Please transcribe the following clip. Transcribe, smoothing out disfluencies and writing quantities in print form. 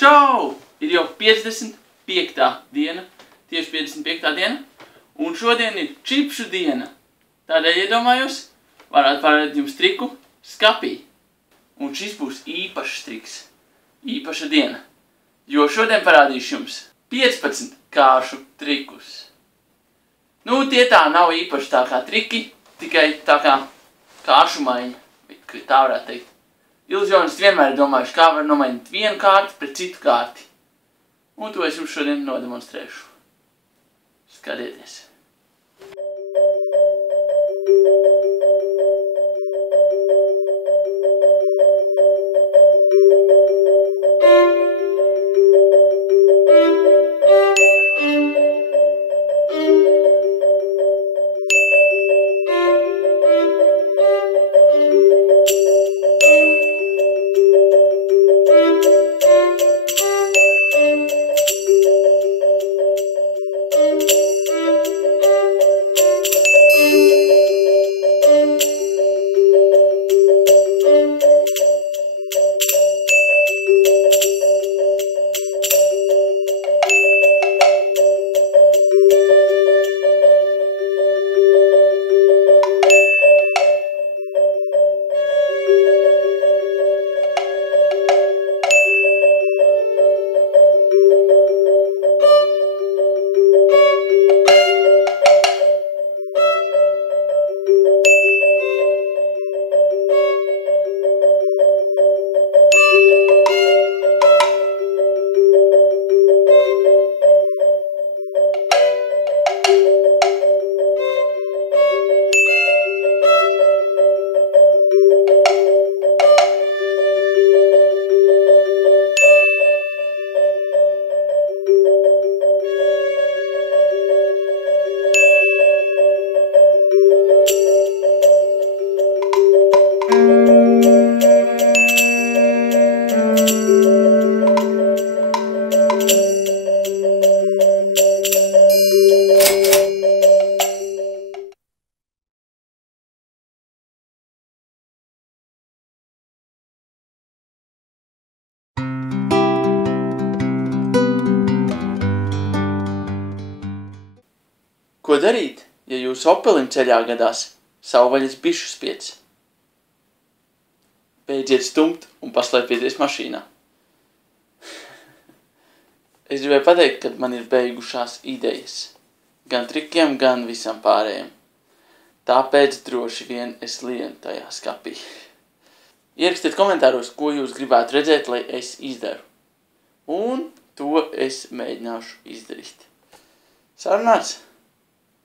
Čau! Ir jau 55. diena, tieši 55. diena, un šodien ir čipšu diena. Tādēļ iedomājos, varētu parādīt jums triku skapī. Un šis būs īpašs triks, īpaša diena, jo šodien parādīšu jums 15 kāršu trikus. Nu, tie tā nav īpaši tā kā triki, tikai tā kā kāršu maiņa, tā varētu teikt. Ilzionisti vienmēr ir domājuši, kā var nomainīt vienu kārti pret citu kārti. Un to es jums šodien nodemonstrēšu. Skatieties! Ko darīt, ja jūsu Opelim ceļā gadās savvaļas bišu spiedz? Beidziet stumt un paslēpieties mašīnā. Es gribēju pateikt, ka man ir beigušās idejas. Gan trikiem, gan visam pārējiem. Tāpēc droši vien es lienu tajā skapī. Ierakstiet komentāros, ko jūs gribētu redzēt, lai es izdaru. Un to es mēģināšu izdarīt. Sarunāts!